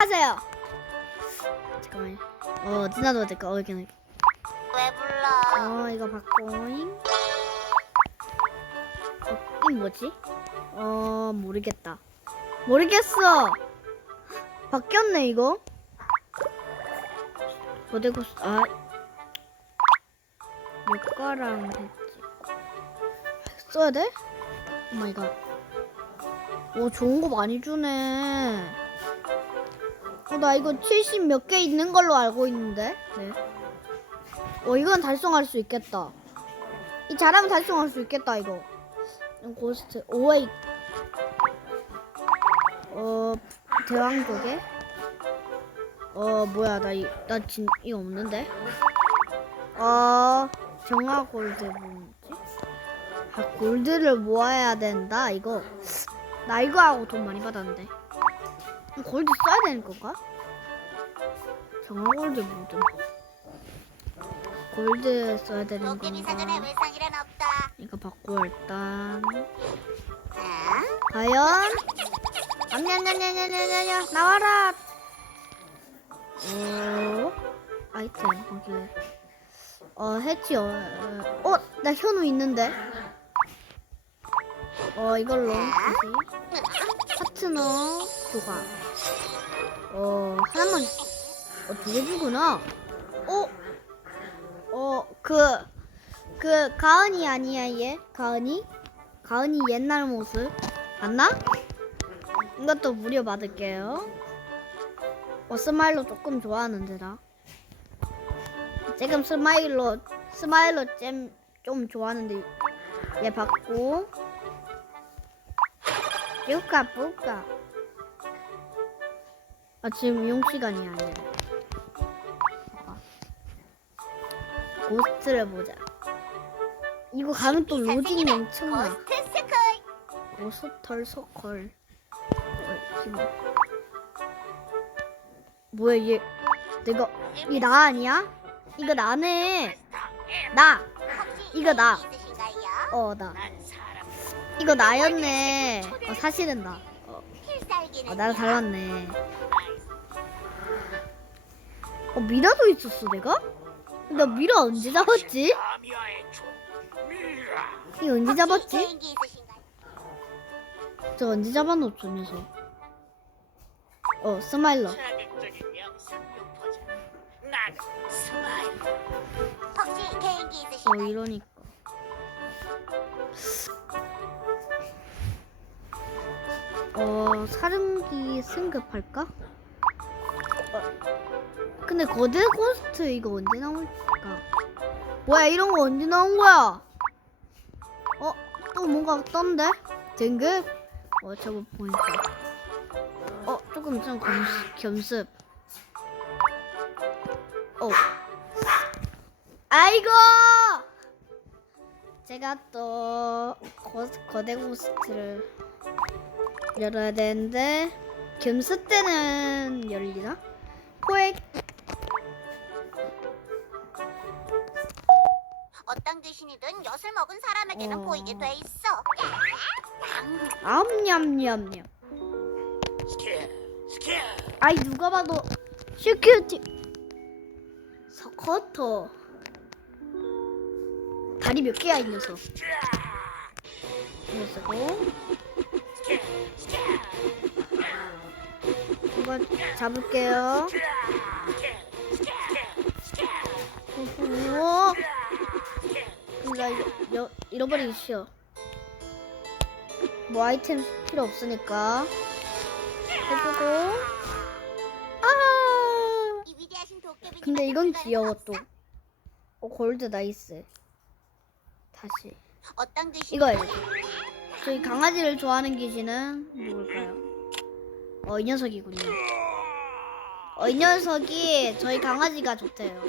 하세요. 잠깐만. 어, 넣어야 될까? 어, 는왜 불러? 어, 이거 바꿔잉. 어, 이 뭐지? 어, 모르겠다. 모르겠어. 바뀌었네, 이거. 어디고, 아. 효과랑 했지. 써야 돼? 오 마이 갓. 오, 좋은 거 많이 주네. 어, 나 이거 70 몇 개 있는 걸로 알고 있는데. 네. 어, 이건 달성할 수 있겠다. 이 잘하면 달성할 수 있겠다, 이거. 음, 고스트, 오웨이. 어, 대왕조개? 어, 뭐야, 나, 이, 나 진, 이거 없는데? 어, 정화 골드 뭐지? 아, 골드를 모아야 된다, 이거. 나 이거 하고 돈 많이 받았는데. 골드 써야 되는 건가? 정화 골드 뭐든. 골드 써야 되는 도깨비 사전에 건가? 외상이란 없다. 이거 받고 일단 아? 과연 냠냠냠냠냠냠냠 나와라. 오 아이템 거기에 어 해치 어나 현우 있는데 어 이걸로 다시 파트너 교과. 어 하나만 어 두 개 주구나. 어 어 그 그 가은이 아니야 얘? 가은이? 가은이 옛날 모습. 맞나? 이것도 무료 받을게요. 어 스마일로 조금 좋아하는데 나. 지금 스마일로 스마일로 잼 좀 좋아하는데 얘 받고. 뿌까 뿌까 아 지금 용 시간이 아니야. 고스트를 보자. 이거 가면 또 로딩 엄청나. 오스털 서컬. 어, 힘. 뭐야 얘? 내가 이 나 아니야? 이거 나네. 나. 이거 나. 어 나. 이거 나였네. 어, 사실은 나. 어 나랑 닮았네. 어 미라도 있었어 내가? 나 미라 언제 잡았지? 이 언제 잡았지? 저 언제 잡아놓죠 저 녀석? 어 스마일러. 어? 이러니까 어 사릉기 승급할까? 어, 근데 거대 고스트 이거 언제 나올까? 뭐야 이런 거 언제 나온 거야? 어? 또 뭔가 떴는데? 등급? 어 저거 보니까 어 조금 좀 겸, 겸습 어 아이고! 제가 또 거, 거대 고스트를 열어야 되는데 겸습 때는 열리나? 포획 어떤 귀신이든 엿을 먹은 사람에게는 어. 보이게 돼 있어. 암냠냠냠 아이 누가 봐도 슈큐티 서커터 다리 몇 개야 이 녀석 이거 쓰고 이거 잡을게요 우와 나 이거 여, 잃어버리기 싫어. 뭐 아이템 필요 없으니까 해주고. 아. 근데 이건 귀여워 또. 어 골드 나이스. 다시? 이거 해줘. 저희 강아지를 좋아하는 귀신은 누굴까요? 어 이 녀석이군요. 어 이 녀석이 저희 강아지가 좋대요.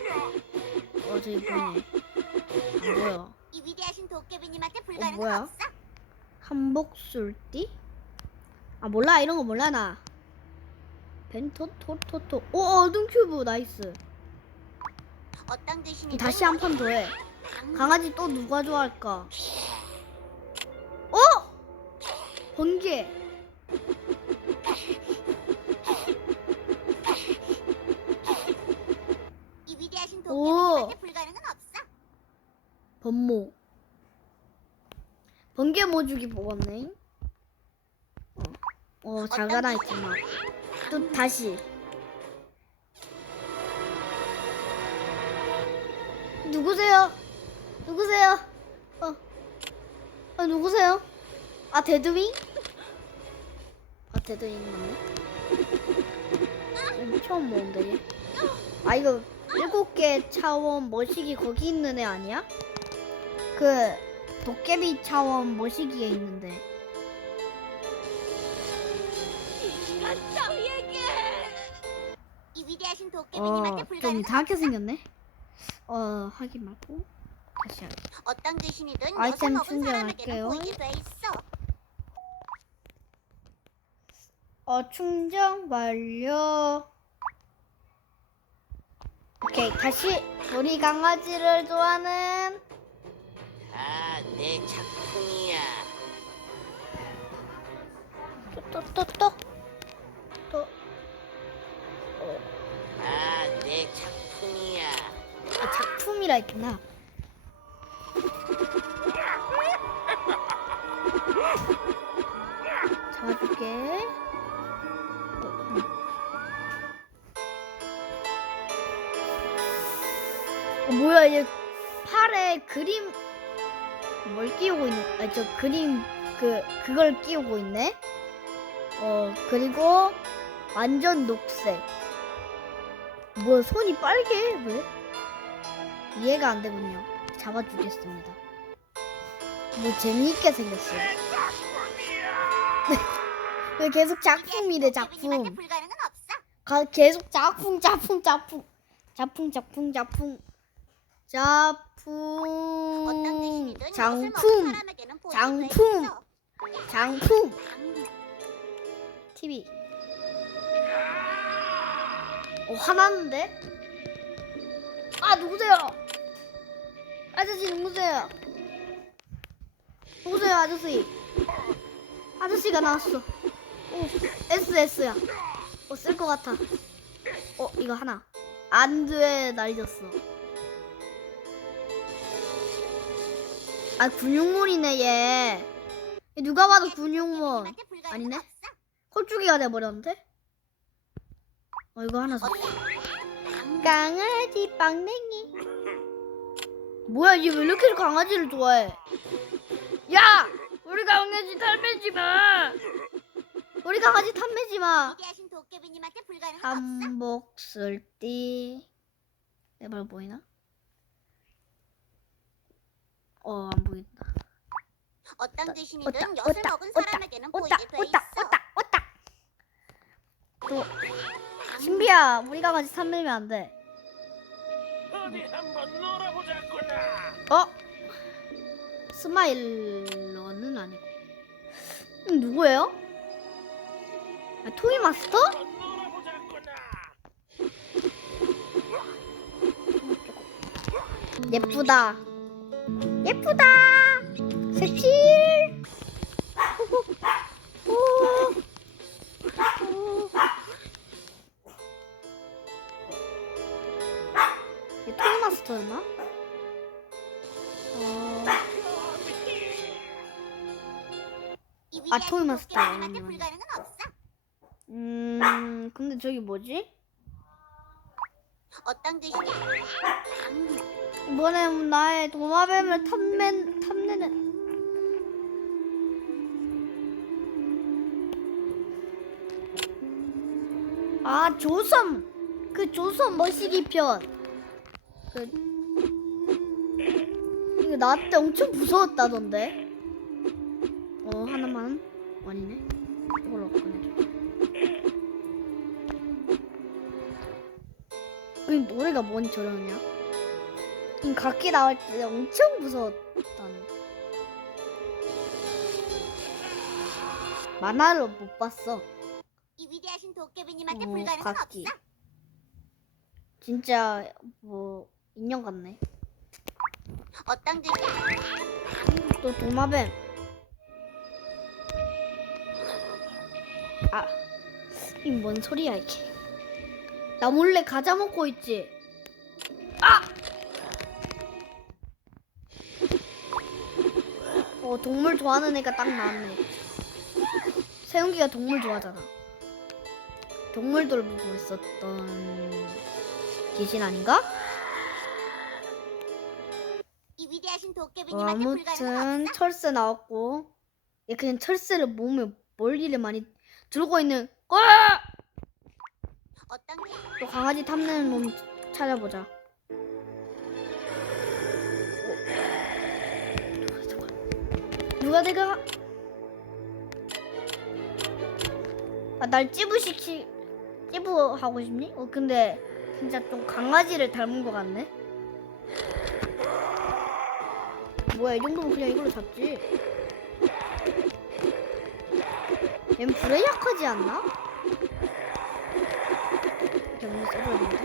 어 저기 보이네. 안 보여. 이 위대하신 도깨비님한테 불가능은 뭐야? 없어. 한복 술띠? 아 몰라 이런 거 몰라 나. 벤토토토토. 오 어둠 큐브 나이스. 어떤 귀신이 다시 한 판 더 해. 강아지 또 누가 좋아할까? 그치? 이 위대하신 도깨비한테 불가능은 없어. 범모. 번개 모주기 뽑았네. 어, 어 작아라 했지만. 또 다시. 누구세요? 누구세요? 어. 아, 누구세요? 아, 데드윙? 아 데드윙 맞네. 음, 처음 보는데 얘. 아 이거 일곱 개 차원 머시기 거기 있는 애 아니야? 그 도깨비 차원 머시기에 있는데. 이 위대하신 어, 도깨비님한테 좀 불가능은 이상하게 생겼네. 어, 하긴 말고 다시 하기. 어떤 귀신이든 아이템 먹은 사람에게는 충전할게요. 보이게 돼 있어. 어, 충전 완료. 오케이, 다시 우리 강아지를 좋아하는 다내 작품이야. 또 또 또 또 또. 어, 다내 작품이야. 아, 작품이라 했구나. 있는? 아저 그림 그 그걸 끼우고 있네. 어 그리고 완전 녹색. 뭐야 손이 빨개 왜? 이해가 안 되군요. 잡아주겠습니다. 뭐 재미있게 생겼어요. 왜 계속 작품이래 작품. 가, 계속 작품 작품 작품 작품 작품 작품 작품 먹은 장품 장품. 장품 장- TV 어 화났는데? 아 누구세요? 아저씨 누구세요? 누구세요 아저씨? 아저씨가 나왔어. 오 SS야. 어쓸 것 같아. 어 이거 하나. 안돼 날렸어. 아 근육물이네 얘. 얘 누가 봐도 불가능은 아니네? 홀쭉이가 돼버렸는데? 어 이거 하나 더. 장- 강아지 빵댕이. 뭐야 얘 왜 이렇게 강아지를 좋아해? 야, 우리 강아지 탐내지 마. 우리 강아지 탐내지 마. 위대하신 도깨비님한테 불가능은 없어. 한복 쓸띠. 내말 보이나? 어안 보인다. 어떤 귀신이든 오따, 엿을 오따, 먹은 오따, 사람에게는 보이게 돼 있어. 오따, 오따. 또 신비야, 우리 강아지 탐내면 안 돼. 어디 한번 놀아보자꾸나. 어? 스마일러는 아니고. 음, 누구예요? 아, 토이 마스터? 한번 놀아보자꾸나. 예쁘다. 예쁘다. 색칠. 오. 오. 얘 토이 마스터였나? 어. 이 아, 위대하신 토이 마스터. 도깨비님한테 아니면. 불가능은 없어. 음, 근데 저기 뭐지? 어떤 장- 이번에 나의 도마뱀을 탐맨 탐내는. 아 조선! 그 조선 머시기 편 그 이거 나때 엄청 무서웠다던데? 어 하나만 아니네? 이걸로 꺼내줘. 이 노래가 뭔 저러냐? 이 각기 나올 때 엄청 무서웠다는. 만화를 못 봤어. 이 위대하신 도깨비님한테 어, 불가능은 각기. 없어. 진짜 뭐 인형 같네. 어떤 귀신 또 도마뱀. 아, 이 뭔 소리야 이게? 나 몰래 과자 먹고 있지. 아! 어 동물 좋아하는 애가 딱 나왔네. 세훈기가 동물 좋아하잖아. 동물들 보고 있었던 귀신 아닌가? 이 위대하신 어, 도깨비님한테 불가능은 아무튼. 철새 나왔고 얘 그냥 철새를 몸에 멀리를 많이 들고 있는 게또 강아지 탐내는 놈 찾아보자. 누가 내가 아, 날 찌부시키 찌부 하고 싶니? 어 근데 진짜 좀 강아지를 닮은 것 같네. 뭐야 이 정도면 그냥 이걸로 잡지. 얘는 불에 약하지 않나? 언니 써줘야 되는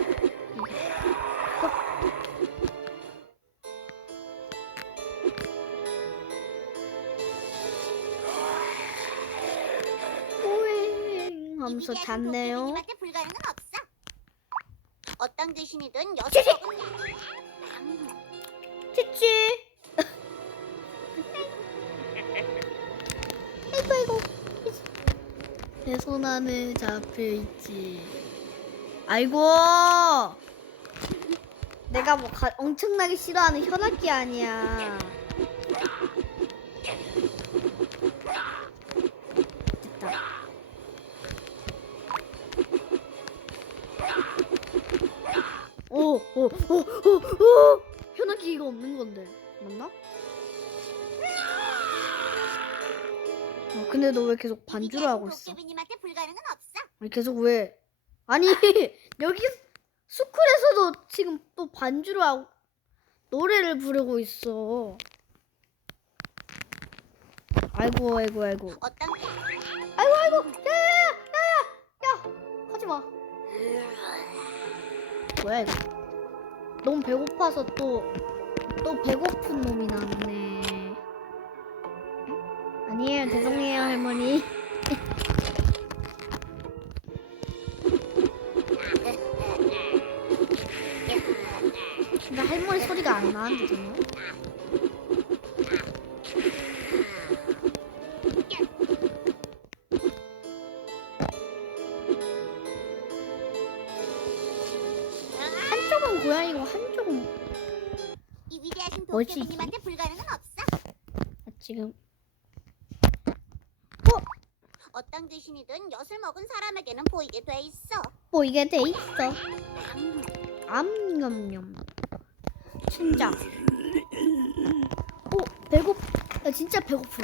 하면서 이 위대하신 잤네요. 불가능은 없어. 어떤 귀신이든 여섯 음, 치치. 아이고 아이고. 내 손 안에 잡혀 있지. 아이고. 내가 뭐 가, 엄청나게 싫어하는 현악기 아니야. 오, 오, 오, 오, 오! 현악기 이거 없는 건데. 맞나? 어, 근데 너 왜 계속 반주를 하고 있어? 도깨비님한테 불가능은 없어. 아니 계속 왜? 아니 여기 스쿨에서도 지금 또 반주를 하고 노래를 부르고 있어. 아이고 아이고 아이고 어떤 게 아이고 아이고 야야야야야 하지 마. 뭐야 이거? 너무 배고파서 또 또 배고픈 놈이 나왔네. 아니에요 죄송해요 할머니. 근데 할머니 소리가 안 나는데 정말? 뭐지, 도깨비님한테 불가능은 없어. 아, 지금 어떤 귀신이든 엿을 먹은 사람에게는 보이게 돼 있어. 뭐 이게 돼 있어. 음, 암염염. 진짜. 오 배고. 나 진짜 배고프.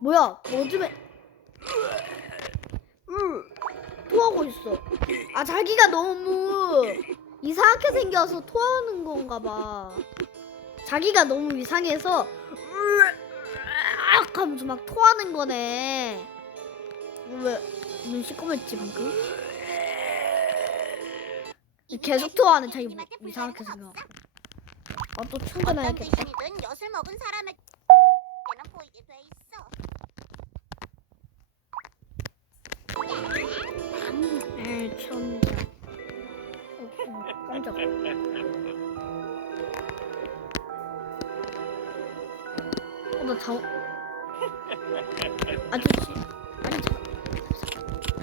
뭐야? 요즘에. 응. 토하고 있어. 아 자기가 너무 이상하게 생겨서 토하는 건가 봐. 자기가 너무 이상해서 으악 하면서 막 토하는 거네. 왜눈 시꺼맸지 방금? 이 계속 토하는 자기 이상하게 생겨. 없어. 아또 어떤 충전해야겠다. 귀신이든 엿을 먹은 사람에 나 자. 아저씨. 아니 자.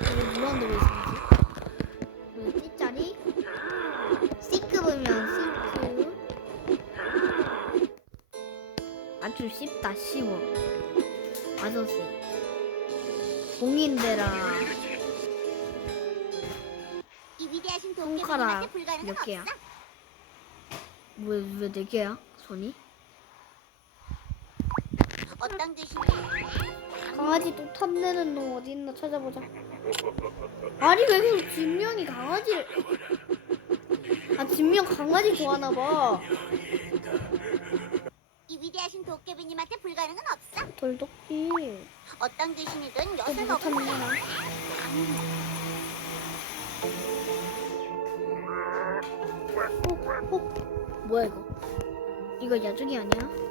이거 뭐하는데 왜 이상하지? 띠짜리. C급이면 C급. 아주 쉽다 쉬워. 아저씨. 공인데라. 이 위대하신 손가락 몇 개야? 없어. 왜왜 네 개야? 손이? 어떤 귀신이 강아지 또 탐내는 놈 어디 있나 찾아보자. 아니 왜 계속 진명이 강아지를? 아 진명 강아지 좋아하나 봐. 이 위대하신 도깨비님한테 불가능은 없어. 돌도끼. 어떤 귀신이든 누구 먹은 탐내나? 어, 어, 뭐야 이거? 이거 야중이 아니야?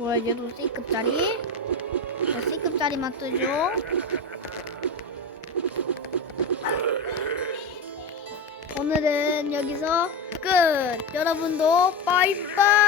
뭐야 얘도 C급짜리? 자, C급짜리만 뜨죠? 오늘은 여기서 끝. 여러분도 빠이빠이.